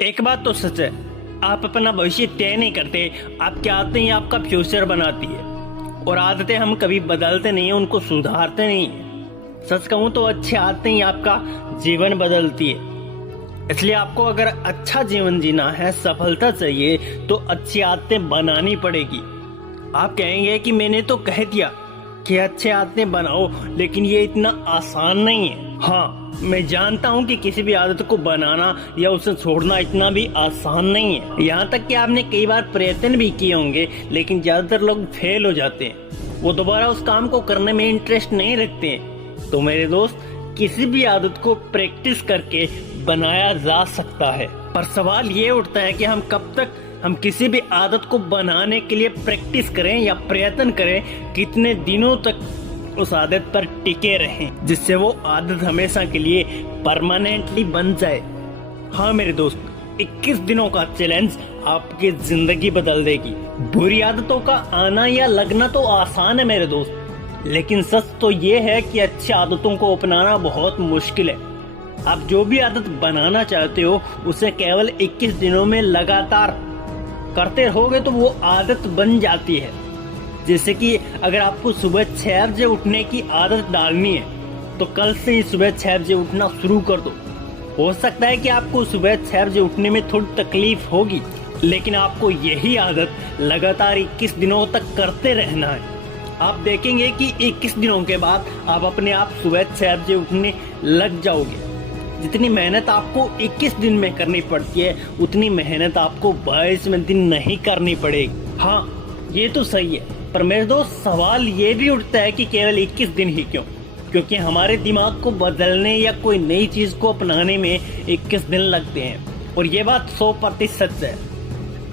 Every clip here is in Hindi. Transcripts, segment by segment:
एक बात तो सच है, आप अपना भविष्य तय नहीं करते, आपकी आदतें ही आपका फ्यूचर बनाती है। और आदतें हम कभी बदलते नहीं है, उनको सुधारते नहीं है। सच कहूँ तो अच्छी आदतें ही आपका जीवन बदलती है। इसलिए आपको अगर अच्छा जीवन जीना है, सफलता चाहिए, तो अच्छी आदतें बनानी पड़ेगी। आप कहेंगे कि मैंने तो कह दिया कि अच्छे आदतें बनाओ, लेकिन ये इतना आसान नहीं है। हाँ, मैं जानता हूँ कि किसी भी आदत को बनाना या उसे छोड़ना इतना भी आसान नहीं है। यहाँ तक कि आपने कई बार प्रयत्न भी किए होंगे, लेकिन ज्यादातर लोग फेल हो जाते हैं। वो दोबारा उस काम को करने में इंटरेस्ट नहीं रखते हैं। तो मेरे दोस्त, किसी भी आदत को प्रैक्टिस करके बनाया जा सकता है, पर सवाल ये उठता है कि हम कब तक हम किसी भी आदत को बनाने के लिए प्रैक्टिस करें या प्रयत्न करें, कितने दिनों तक उस आदत पर टिके रहें, जिससे वो आदत हमेशा के लिए परमानेंटली बन जाए। हाँ मेरे दोस्त, 21 दिनों का चैलेंज आपकी जिंदगी बदल देगी। बुरी आदतों का आना या लगना तो आसान है मेरे दोस्त, लेकिन सच तो ये है कि अच्छी आदतों को अपनाना बहुत मुश्किल है। आप जो भी आदत बनाना चाहते हो, उसे केवल 21 दिनों में लगातार करते रहोगे तो वो आदत बन जाती है। जैसे कि अगर आपको सुबह 6 बजे उठने की आदत डालनी है, तो कल से ही सुबह 6 बजे उठना शुरू कर दो। हो सकता है कि आपको सुबह 6 बजे उठने में थोड़ी तकलीफ होगी, लेकिन आपको यही आदत लगातार 21 दिनों तक करते रहना है। आप देखेंगे कि 21 दिनों के बाद आप अपने आप सुबह 6 बजे उठने लग जाओगे। जितनी मेहनत आपको 21 दिन में करनी पड़ती है, उतनी मेहनत आपको 22वें दिन नहीं करनी पड़ेगी। हाँ, ये तो सही है, पर मेरे दोस्त सवाल ये भी उठता है कि केवल 21 दिन ही क्यों? क्योंकि हमारे दिमाग को बदलने या कोई नई चीज को अपनाने में 21 दिन लगते हैं, और ये बात 100% सच है।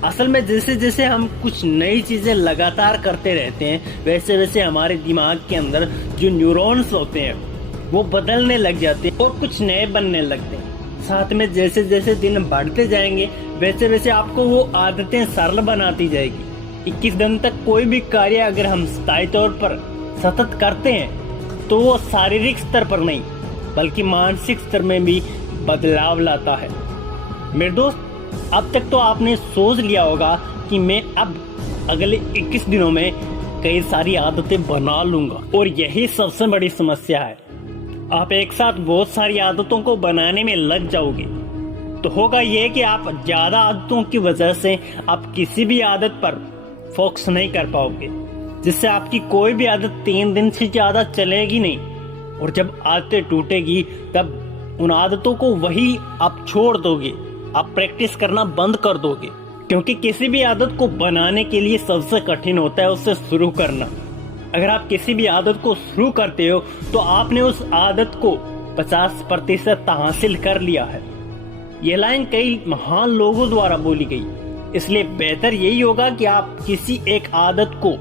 असल में जैसे जैसे हम कुछ नई चीजें लगातार करते रहते हैं, वैसे वैसे हमारे दिमाग के अंदर जो न्यूरॉन्स होते हैं वो बदलने लग जाते हैं और कुछ नए बनने लगते हैं। साथ में जैसे जैसे दिन बढ़ते जाएंगे, वैसे वैसे आपको वो आदतें सरल बनाती जाएगी। 21 दिन तक कोई भी कार्य अगर हम स्थायी तौर पर सतत करते हैं, तो वो शारीरिक स्तर पर नहीं बल्कि मानसिक स्तर में भी बदलाव लाता है। मेरे दोस्त, अब तक तो आपने सोच लिया होगा कि मैं अब अगले 21 दिनों में कई सारी आदतें बना लूंगा, और यही सबसे बड़ी समस्या है। आप एक साथ बहुत सारी आदतों को बनाने में लग जाओगे, तो होगा ये कि आप ज्यादा आदतों की वजह से आप किसी भी आदत पर फोकस नहीं कर पाओगे, जिससे आपकी कोई भी आदत 3 दिन से ज्यादा चलेगी नहीं। और जब आदतें टूटेगी, तब उन आदतों को वही आप छोड़ दोगे, आप प्रैक्टिस करना बंद कर दोगे। क्योंकि किसी भी आदत को बनाने के लिए सबसे कठिन होता है उसे शुरू करना। अगर आप किसी भी आदत को शुरू करते हो, तो आपने उस आदत को 50% हासिल कर लिया है। ये लाइन कई महान लोगों द्वारा बोली गई, इसलिए बेहतर यही होगा कि आप किसी एक आदत को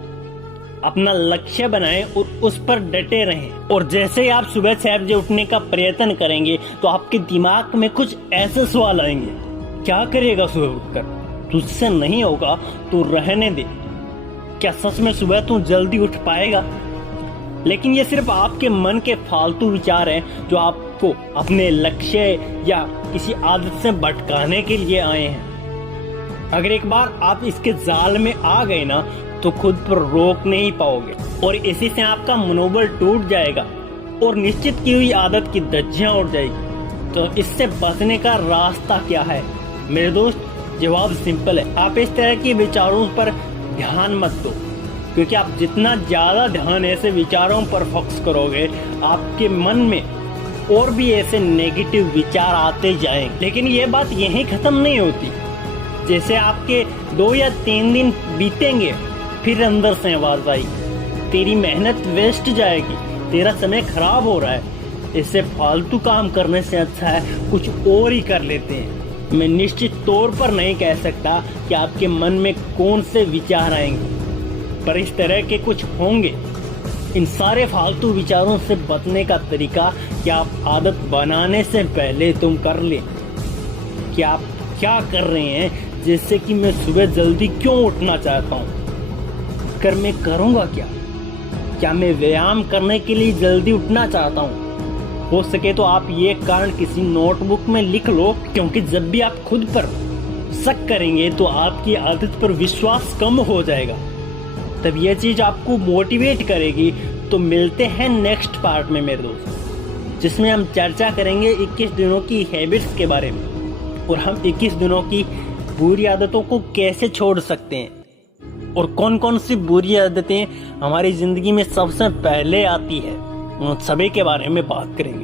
अपना लक्ष्य बनाएं और उस पर डटे रहें। और जैसे ही आप सुबह 6 बजे उठने का प्रयत्न करेंगे, तो आपके दिमाग में कुछ ऐसे सवाल आएंगे, क्या करेगा सुबह उठकर? तुझसे नहीं होगा तो रहने दे। क्या सच में सुबह तू जल्दी उठ पाएगा? लेकिन ये सिर्फ आपके मन के फालतू विचार हैं, जो आपको अपने लक्ष्य या किसी आदत से भटकाने के लिए आए हैं। अगर एक बार आप इसके जाल में आ गए ना, तो खुद पर रोक नहीं पाओगे, और इसी से आपका मनोबल टूट जाएगा और निश्चित की हुई आदत की धज्जियां उड़ जाएगी। तो इससे बचने का रास्ता क्या है मेरे दोस्त? जवाब सिंपल है, आप इस तरह के विचारों पर ध्यान मत दो, क्योंकि आप जितना ज्यादा ध्यान ऐसे विचारों पर फोकस करोगे, आपके मन में और भी ऐसे नेगेटिव विचार आते जाएंगे। लेकिन ये बात यहीं खत्म नहीं होती। जैसे आपके 2 या 3 दिन बीतेंगे, फिर अंदर से आवाज आई, तेरी मेहनत वेस्ट जाएगी, तेरा समय खराब हो रहा है, इससे फालतू काम करने से अच्छा है कुछ और ही कर लेते हैं। मैं निश्चित तौर पर नहीं कह सकता कि आपके मन में कौन से विचार आएंगे, पर इस तरह के कुछ होंगे। इन सारे फालतू विचारों से बचने का तरीका कि आप आदत बनाने से पहले तुम कर ले कि आप क्या कर रहे हैं, जिससे कि मैं सुबह जल्दी क्यों उठना चाहता हूँ, कर मैं करूँगा क्या? क्या मैं व्यायाम करने के लिए जल्दी उठना चाहता हूँ? हो सके तो आप ये कारण किसी नोटबुक में लिख लो, क्योंकि जब भी आप खुद पर शक करेंगे तो आपकी आदत पर विश्वास कम हो जाएगा, तब यह चीज आपको मोटिवेट करेगी। तो मिलते हैं नेक्स्ट पार्ट में मेरे दोस्त, जिसमें हम चर्चा करेंगे 21 दिनों की हैबिट्स के बारे में, और हम 21 दिनों की बुरी आदतों को कैसे छोड़ सकते हैं, और कौन कौन सी बुरी आदतें हमारी जिंदगी में सबसे पहले आती है, उन सभी के बारे में बात करेंगे।